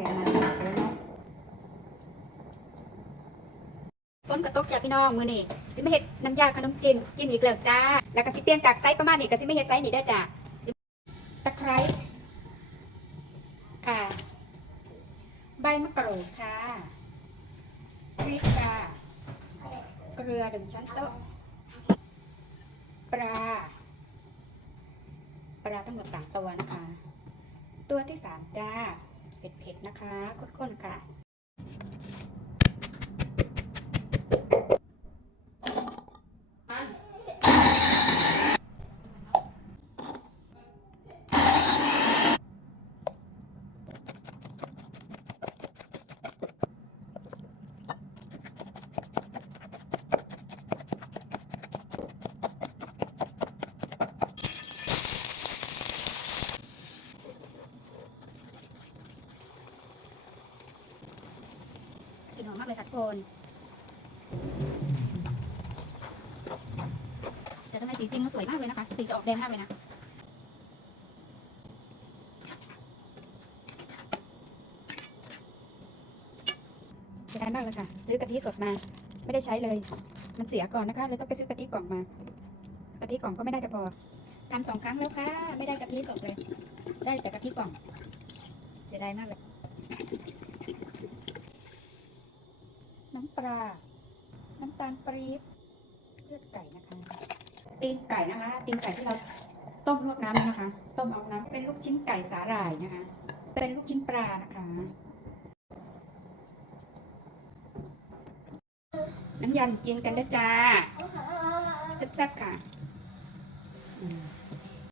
ส่มันไปแล้วเนาะฝนกระตกจ้าพี่น้องมือนี่สิไม่เห็ดน้ำยาขนมจีนกินอีกแล้วจ้า แล้วก็สิเปลี่ยนจากไซส์ประมาณนี้ก็สิไม่เห็ดไซส์นี้ได้จ้าตะไคร้ค่ะ ใบมะกรูดค่ะพริกค่ะเกลือหนึ่งช้อนโต๊ะปลาปลาทั้งหมดสามตัวนะคะ ตัวที่สามจ้า เผ็ดๆนะคะข้นๆค่ะ ก ลิ่นหอมมากเลยค่ะทุกคนแต่ทำไมสีจริงมันสวยมากเลยนะคะ สีจะออกแดงมากเลยนะเสียดายมากเลยค่ะ ซื้อกะทิสดมา ไม่ได้ใช้เลย มันเสียก่อนนะคะเลยต้องไปซื้อกะทิกล่องมากะทิกล่องก็ไม่ได้จะพอทำสองครั้งแล้วค่ะ ไม่ได้กะทิสดเลย ได้แต่กะทิกล่อง เสียดายมากเลย น้ำ ปลา น้ำตาลปรี๊บเลือดไก่นะคะ ตีนไก่นะคะ ตีนไก่ที่เราต้มลวกน้ำนะคะ ต้มเอาน้ำเป็นลูกชิ้นไก่สาหร่ายนะคะ เป็นลูกชิ้นปลานะคะ น้ำยำจีนกันนะจ้าแซ่บๆค่ะ